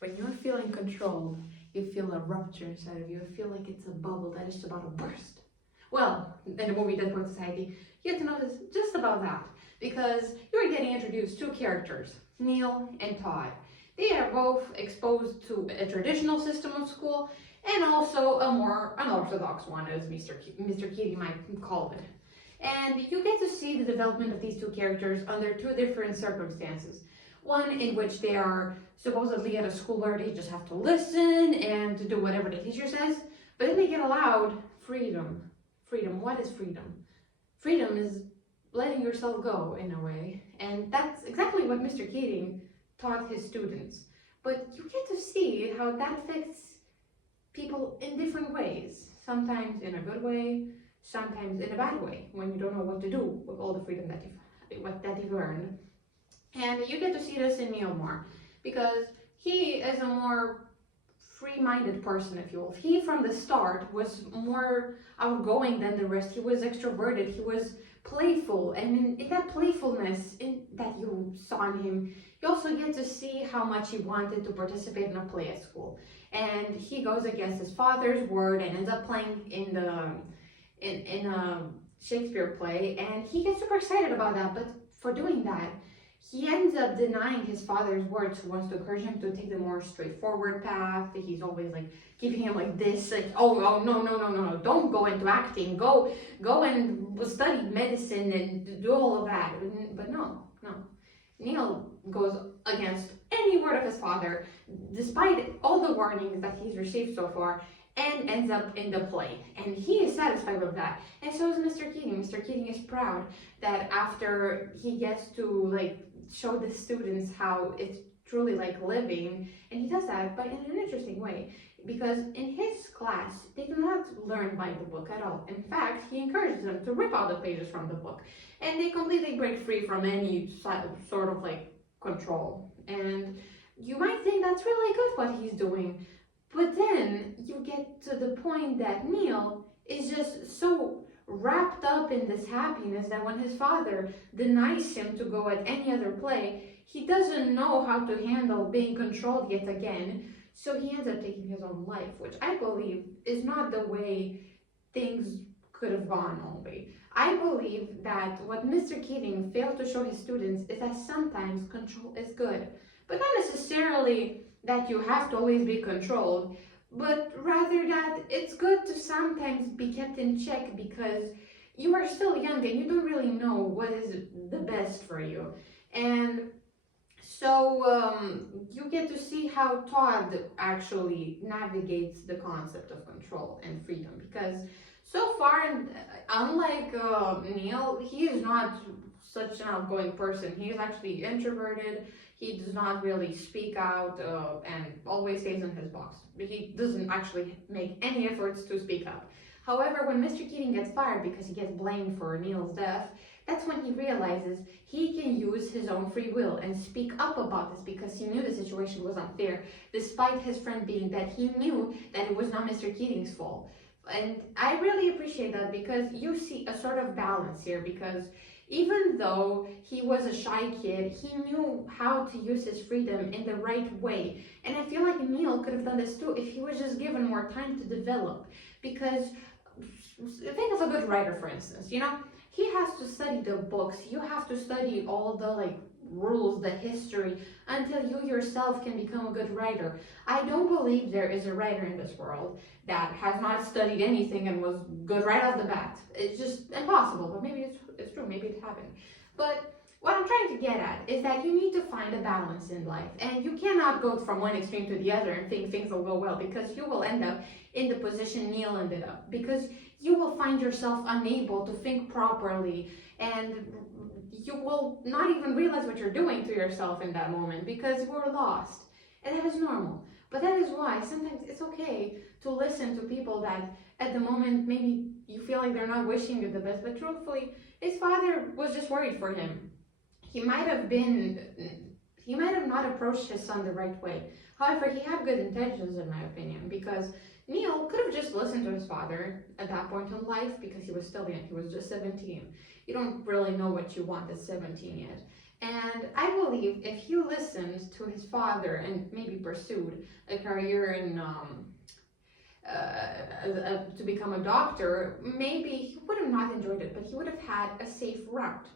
When you're feeling controlled, you feel a rupture inside of you. You feel like it's a bubble that is just about to burst. Well, in the movie Dead Poet Society, you get to notice just about that, because you're getting introduced to characters, Neil and Todd. They are both exposed to a traditional system of school and also a more unorthodox one, as Mr. Keating might call it. And you get to see the development of these two characters under two different circumstances. One in which they are supposedly at a school where they just have to listen and to do whatever the teacher says, but then they get allowed freedom. Freedom, what is freedom? Freedom is letting yourself go in a way, and that's exactly what Mr. Keating taught his students. But you get to see how that affects people in different ways, sometimes in a good way, sometimes in a bad way, when you don't know what to do with all the freedom that you've earned. And you get to see this in Neil more, because he is a more free-minded person, if you will. He, from the start, was more outgoing than the rest. He was extroverted, he was playful, and in that playfulness that you saw in him, you also get to see how much he wanted to participate in a play at school. And he goes against his father's word and ends up playing in a Shakespeare play, and he gets super excited about that. But for doing that, he ends up denying his father's words, who wants to encourage him to take the more straightforward path. He's always like giving him like this, like, oh no, don't go into acting, go and study medicine and do all of that. But no. Neil goes against any word of his father, despite all the warnings that he's received so far, and ends up in the play. And he is satisfied with that. And so is Mr. Keating. Mr. Keating is proud that after he gets to like show the students how it's truly like living, and he does that, but in an interesting way, because in his class they do not learn by the book at all. In fact, he encourages them to rip out the pages from the book, and they completely break free from any sort of like control. And you might think that's really good what he's doing, but then you get to the point that Neil is just so wrapped up in this happiness that when his father denies him to go at any other play, he doesn't know how to handle being controlled yet again. So he ends up taking his own life, which I believe is not the way things could have gone only. I believe that what Mr. Keating failed to show his students is that sometimes control is good, but not necessarily that you have to always be controlled, but rather that it's good to sometimes be kept in check, because you are still young and you don't really know what is the best for you. And so you get to see how Todd actually navigates the concept of control and freedom, because so far, unlike Neil, he is not such an outgoing person. He is actually introverted. He does not really speak out and always stays in his box. He doesn't actually make any efforts to speak up. However, when Mr. Keating gets fired because he gets blamed for Neil's death, that's when he realizes he can use his own free will and speak up about this, because he knew the situation was unfair. Despite his friend being dead, he knew that it was not Mr. Keating's fault. And I really appreciate that, because you see a sort of balance here, because even though he was a shy kid, he knew how to use his freedom in the right way. And I feel like Neil could have done this too if he was just given more time to develop. Because think of a good writer, for instance, you know, he has to study the books, you have to study all the like rules, the history, until you yourself can become a good writer. I don't believe there is a writer in this world that has not studied anything and was good right off the bat. It's just impossible, but maybe it's true, maybe it happened. But what I'm trying to get at is that you need to find a balance in life, and you cannot go from one extreme to the other and think things will go well, because you will end up in the position Neil ended up, because you will find yourself unable to think properly, and you will not even realize what you're doing to yourself in that moment, because you are lost. And that is normal. But that is why sometimes it's okay to listen to people that at the moment maybe you feel like they're not wishing you the best, but truthfully, his father was just worried for him. He might have not approached his son the right way. However, he had good intentions, in my opinion, because Neil could have just listened to his father at that point in life, because he was still young. He was just 17. You don't really know what you want at 17 yet. And I believe if he listened to his father and maybe pursued a career in to become a doctor, maybe he would have not enjoyed it, but he would have had a safe route.